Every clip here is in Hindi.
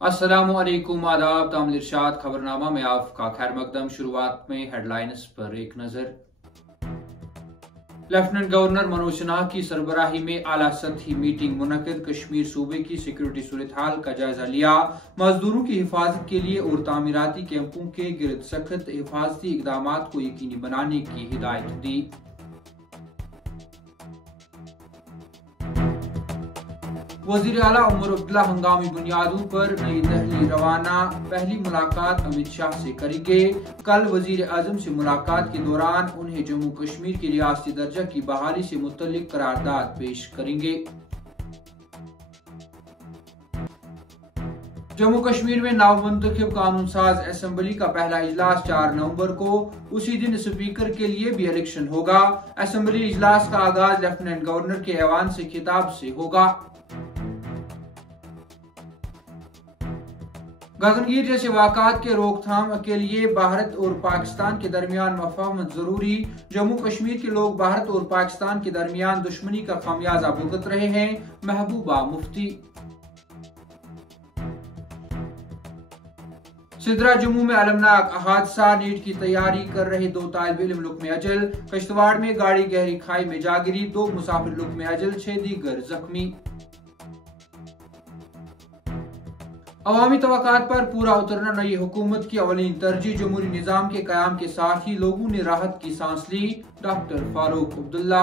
अस्सलामुअलैकुम, आदाब, तामिल इरशाद खबरनामा में आपका खैर मकदम। शुरुआत में हेडलाइंस पर एक नजर। लेफ्टिनेंट गवर्नर मनोज सिन्हा की सरबराही में आला सतही मीटिंग मुनक्किद। कश्मीर सूबे की सिक्योरिटी सूरत हाल का जायजा लिया। मजदूरों की हिफाजत के लिए और तामीराती कैंपों के गिरद सख्त हिफाजती इकदाम को यकीनी बनाने की हिदायत दी। वजीर आला उमर अब्दुल्ला हंगामी बुनियादों पर नई दिल्ली रवाना। पहली मुलाकात अमित शाह से करेंगे। कल वजीर आजम से मुलाकात के दौरान उन्हें जम्मू कश्मीर की रियासती दर्जा की बहाली से मुतल्लिक करारदाद पेश करेंगे। जम्मू कश्मीर में नवमुंतखब कानून साज असेंबली का पहला इजलास 4 नवंबर को। उसी दिन स्पीकर के लिए भी इलेक्शन होगा। असेंबली इजलास का आगाज लेफ्टिनेंट गवर्नर के ऐवान से खिताब से होगा। गगनगीर जैसे वाक़ात के रोकथाम के लिए भारत और पाकिस्तान के दरमियान मफाहमत जरूरी। जम्मू कश्मीर के लोग भारत और पाकिस्तान के दरमियान दुश्मनी का खामियाजा भुगत रहे हैं। महबूबा मुफ्ती। सिदरा जम्मू में अलमनाक हादसा। नीट की तैयारी कर रहे 2 तालिब इल्म लुक में अजल। किश्तवाड़ में गाड़ी गहरी खाई में जा गिरी। 2 मुसाफिर लुक में अजल, 6 दीगर जख्मी। अवामी तवक्कात पर पूरा उतरना नई हुकूमत की अवलीन तरजीह। जमहूरी निजाम के कयाम के साथ ही लोगों ने राहत की सांस ली। डॉक्टर फारूक अब्दुल्ला।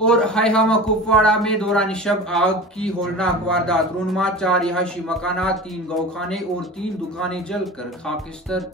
और हायहामा कुपवाड़ा में दौरान शब आग की होलनाक वारदात। रोनमा 4 रिहायशी मकानात, 3 गौखाने और 3 दुकानें जलकर खाकिस्तर।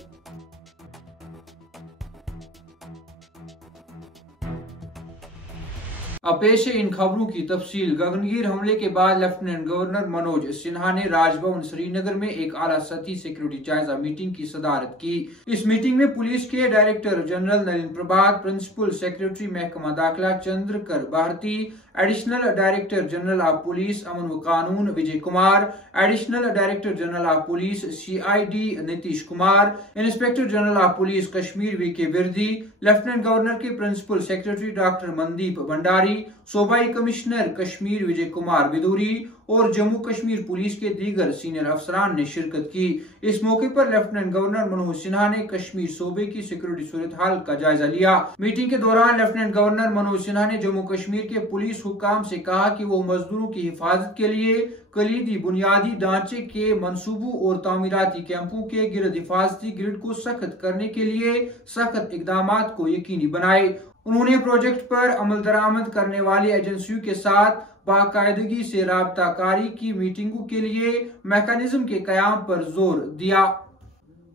अब पेश है इन खबरों की तफसील। गगनगीर हमले के बाद लेफ्टिनेंट गवर्नर मनोज सिन्हा ने राजभवन श्रीनगर में एक आला सतही सिक्योरिटी जायजा मीटिंग की सदारत की। इस मीटिंग में पुलिस के director general Nalin Prabhat, principal secretary महकमा दाखिला Chandrakar Bharati, additional director general of police अमन व कानून Vijay Kumar, additional director general of police CID Nitish Kumar, inspector general of police Kashmir VK Virdi, lieutenant governor के principal secretary doctor Mandeep Bhandari, सूबाई कमिश्नर कश्मीर विजय कुमार बिदूरी और जम्मू कश्मीर पुलिस के दीगर सीनियर अफसरान ने शिरकत की। इस मौके पर लेफ्टिनेंट गवर्नर मनोज सिन्हा ने कश्मीर सूबे की सिक्योरिटी सूरत हाल का जायजा लिया। मीटिंग के दौरान लेफ्टिनेंट गवर्नर मनोज सिन्हा ने जम्मू कश्मीर के पुलिस हुक्काम से कहा कि वो मजदूरों की हिफाजत के लिए कलीदी बुनियादी ढांचे के मंसूबों और तामीराती कैंपों के गिरद हिफाजती ग्रिड को सख्त करने के लिए सख्त इकदाम को यकीनी बनाए। उन्होंने प्रोजेक्ट पर अमल दरामद करने वाली एजेंसियों के साथ बाकायदगी से राबताकारी की मीटिंगों के लिए मैकेनिज्म के कयाम पर जोर दिया।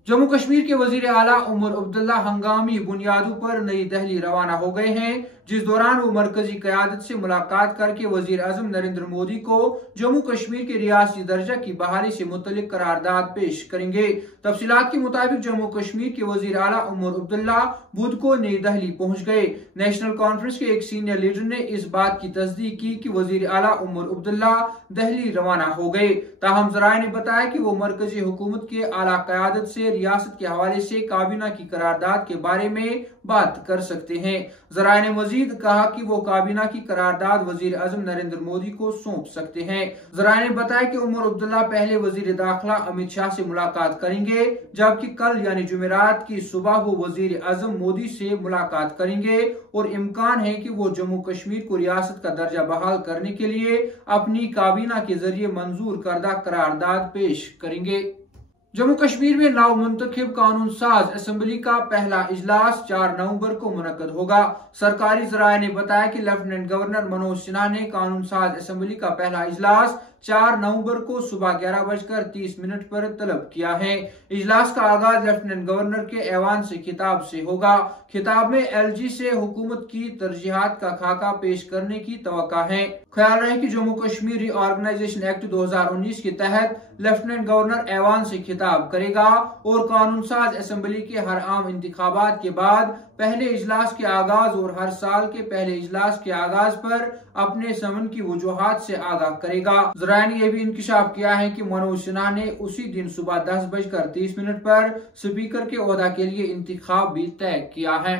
जम्मू कश्मीर के वजीर आला उमर अब्दुल्ला हंगामी बुनियादों पर नई दिल्ली रवाना हो गए हैं, जिस दौरान वो मरकजी क़यादत से मुलाकात करके वजीर आजम नरेंद्र मोदी को जम्मू कश्मीर के रियासती दर्जा की बहाली से मुतल्लिक करारदाद पेश करेंगे। तफसीलात के मुताबिक जम्मू कश्मीर के वजीर आला उमर अब्दुल्ला बुध को नई दिल्ली पहुंच गए। नेशनल कॉन्फ्रेंस के एक सीनियर लीडर ने इस बात की तस्दीक की कि वजीर आला उमर अब्दुल्ला दिल्ली रवाना हो गए। ताहम जराए ने बताया कि वो मरकजी हुकूमत के आला क़यादत से रियासत के हवाले से काबीना की करारदाद के बारे में बात कर सकते हैं। जराए ने मजीद कहा कि वो काबीना की करारदाद वजीर आजम नरेंद्र मोदी को सौंप सकते हैं। जराए ने बताया कि उमर अब्दुल्ला पहले वजीर दाखिला अमित शाह से मुलाकात करेंगे, जबकि कल यानी जुमेरात की सुबह वो वजीर आजम मोदी से मुलाकात करेंगे और इम्कान है कि वो जम्मू कश्मीर को रियासत का दर्जा बहाल करने के लिए अपनी काबीना के जरिए मंजूर करदा करारदाद पेश करेंगे। जम्मू कश्मीर में नवमुंतखब कानून साज असेंबली का पहला इजलास 4 नवंबर को मुनक्कद होगा। सरकारी जराये ने बताया कि लेफ्टिनेंट गवर्नर मनोज सिन्हा ने कानून साज असेंबली का पहला इजलास 4 नवंबर को सुबह 11:30 पर तलब किया है। इजलास का आगाज लेफ्टिनेंट गवर्नर के ऐवान से खिताब से होगा। खिताब में LG से हुकूमत की तरजीहात का खाका पेश करने की तवक्का है। ख्याल रहे कि जम्मू कश्मीर रीऑर्गेनाइजेशन एक्ट 2019 के तहत लेफ्टिनेंट गवर्नर ऐवान से खिताब करेगा और कानून साज असेंबली के हर आम इंतखाबात के बाद पहले इजलास के आगाज और हर साल के पहले इजलास के आगाज पर अपने समन की वजूहात से आगाह करेगा। जराये ने यह भी इंकिशाफ किया है कि मनोज सिन्हा ने उसी दिन सुबह 10:30 पर स्पीकर के ओहदा के लिए इंतखाब भी तय किया है।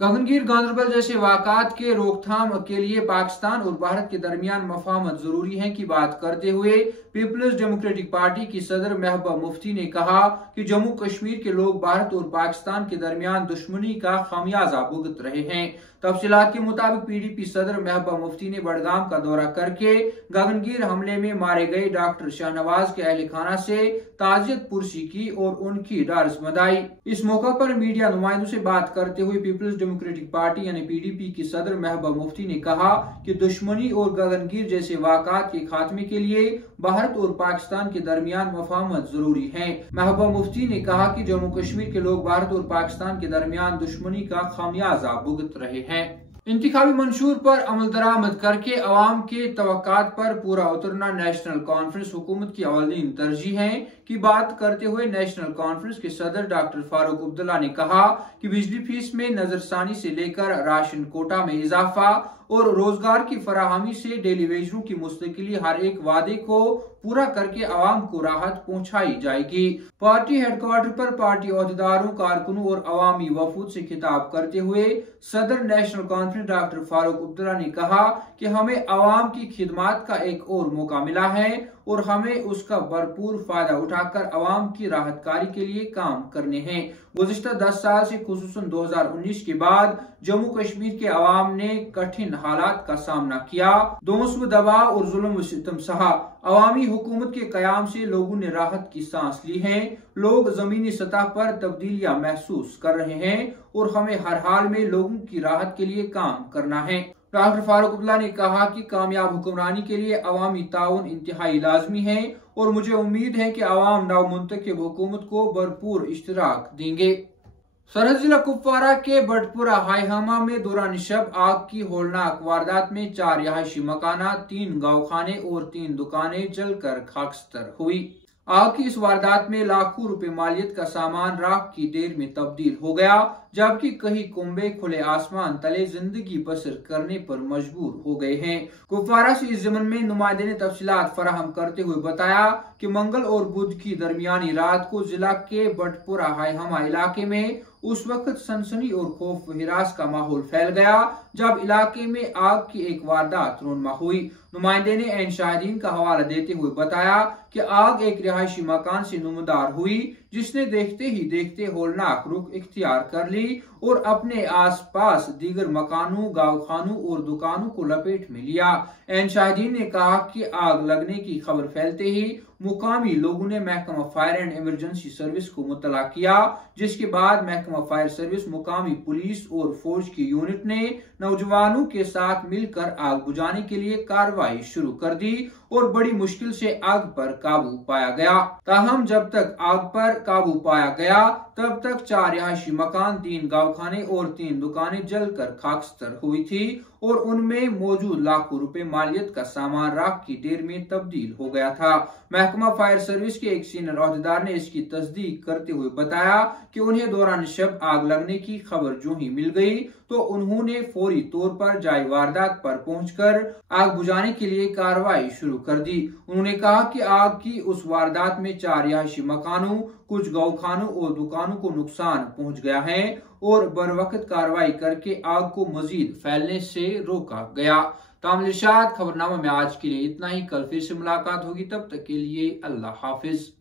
गगनगीर गांधरबल जैसे वाक़ात के रोकथाम के लिए पाकिस्तान और भारत के दरमियान मफाहमत जरूरी है की बात करते हुए पीपल्स डेमोक्रेटिक पार्टी की सदर महबूबा मुफ्ती ने कहा कि जम्मू कश्मीर के लोग भारत और पाकिस्तान के दरमियान दुश्मनी का खामियाजा भुगत रहे हैं। तफसीलात के मुताबिक पीडीपी सदर महबूबा मुफ्ती ने बडगाम का दौरा करके गगनगीर हमले में मारे गए डॉक्टर शाहनवाज के अहल खाना से ताजियत पुरसी की और उनकी डार्स बधाई। इस मौका पर मीडिया नुमाइंदों से बात करते हुए पीपल्स डेमोक्रेटिक पार्टी यानी पीडीपी की सदर महबूबा मुफ्ती ने कहा कि दुश्मनी और गगनगीर जैसे वाक़ात के खात्मे के लिए भारत और पाकिस्तान के दरमियान मफाहमत जरूरी है। महबूबा मुफ्ती ने कहा कि जम्मू कश्मीर के लोग भारत और पाकिस्तान के दरमियान दुश्मनी का खामियाजा भुगत रहे हैं। इंतखाबी मंशूर पर अमल दरामद करके अवाम के तवक्कात पर पूरा उतरना नेशनल कॉन्फ्रेंस हुकूमत की अवलीन तरजीह है की बात करते हुए नेशनल कॉन्फ्रेंस के सदर डॉक्टर फारूक अब्दुल्ला ने कहा कि बिजली फीस में नजरसानी से लेकर राशन कोटा में इजाफा और रोजगार की फराहमी से डेली वेजरों की मुस्तकिली हर एक वादे को पूरा करके आवाम को राहत पहुंचाई जाएगी। पार्टी हेडक्वार्टर पर पार्टी ओहदेदारों, कारकुनों और अवामी वफूद से खिताब करते हुए सदर national conference doctor Farooq Abdullah ने कहा कि हमें अवाम की खिदमत का एक और मौका मिला है और हमें उसका भरपूर फायदा उठाकर अवाम की राहतकारी के लिए काम करने हैं। गुज़िश्ता 10 साल से खुसूसन 2019 के बाद जम्मू कश्मीर के अवाम ने कठिन हालात का सामना किया, दोनों दबाव और जुल्म व सितम सहा। अवामी हुकूमत के कयाम से लोगों ने राहत की सांस ली है। लोग जमीनी सतह पर तब्दीलियां महसूस कर रहे हैं और हमें हर हाल में लोगों की राहत के लिए काम करना है। डॉक्टर फारूक अब्दुल्ला ने कहा कि कामयाब हुक्मरानी के लिए अवामी ताउन इंतहाई लाजमी है और मुझे उम्मीद है कि अवाम नवमुंतखब हुकूमत को भरपूर इश्तिराक देंगे। सरहद जिला कुपवारा के बटपुरा हाईहमा में दौरान शब आग की होलनाक वारदात में 4 रिहायशी मकाना, 3 गौखाने और 3 दुकानें जलकर खाकस्तर हुई। आग की इस वारदात में लाखों रुपए मालियत का सामान राख की ढेर में तब्दील हो गया, जबकि कई कुंबे खुले आसमान तले जिंदगी बसर करने पर मजबूर हो गए हैं। कुपवारा से इस जमन में नुमाइंदे ने तफसीलात फराहम करते हुए बताया कि मंगल और बुध की दरमियानी रात को जिला के बटपुरा हाईहमा इलाके में उस वक्त सनसनी और खौफ व हिरास का माहौल फैल गया जब इलाके में आग की एक वारदात रोनमा हुई। नुमाइंदे ने एन शाहिदीन का हवाला देते हुए बताया कि आग एक रिहायशी मकान से नुमदार हुई, जिसने देखते ही देखते होलनाक रुख इख्तियार कर ली और अपने आसपास दीगर मकानों, गाँवखानों और दुकानों को लपेट में लिया। एन शाहिदीन ने कहा कि आग लगने की खबर फैलते ही मुकामी लोगों ने महकमा फायर एंड इमरजेंसी सर्विस को मुतला किया, जिसके बाद महकमा फायर सर्विस, मुकामी पुलिस और फौज की यूनिट ने नौजवानों के साथ मिलकर आग बुझाने के लिए कार्रवाई शुरू कर दी और बड़ी मुश्किल से आग पर काबू पाया गया। ताहम जब तक आग पर काबू पाया गया तब तक 4 रिहायशी मकान, 3 गाँवखाने और 3 दुकानें जलकर खाकस्तर हुई थी और उनमें मौजूद लाखों रुपए मालियत का सामान राख की ढेर में तब्दील हो गया था। महकमा फायर सर्विस के एक सीनियर ओहदेदार ने इसकी तस्दीक करते हुए बताया कि उन्हें दौरान शब आग लगने की खबर जो ही मिल गई तो उन्होंने फौरी तौर पर जाए वारदात पर पहुंचकर आग बुझाने के लिए कार्रवाई शुरू कर दी। उन्होंने कहा कि आग की उस वारदात में 4 रिहायशी मकानों, कुछ गौखानों और दुकानों को नुकसान पहुंच गया है और बरवक्त कार्रवाई करके आग को मजीद फैलने से रोका गया। तामिल इरशाद खबरनामा में आज के लिए इतना ही। कल फिर से मुलाकात होगी, तब तक के लिए अल्लाह हाफिज।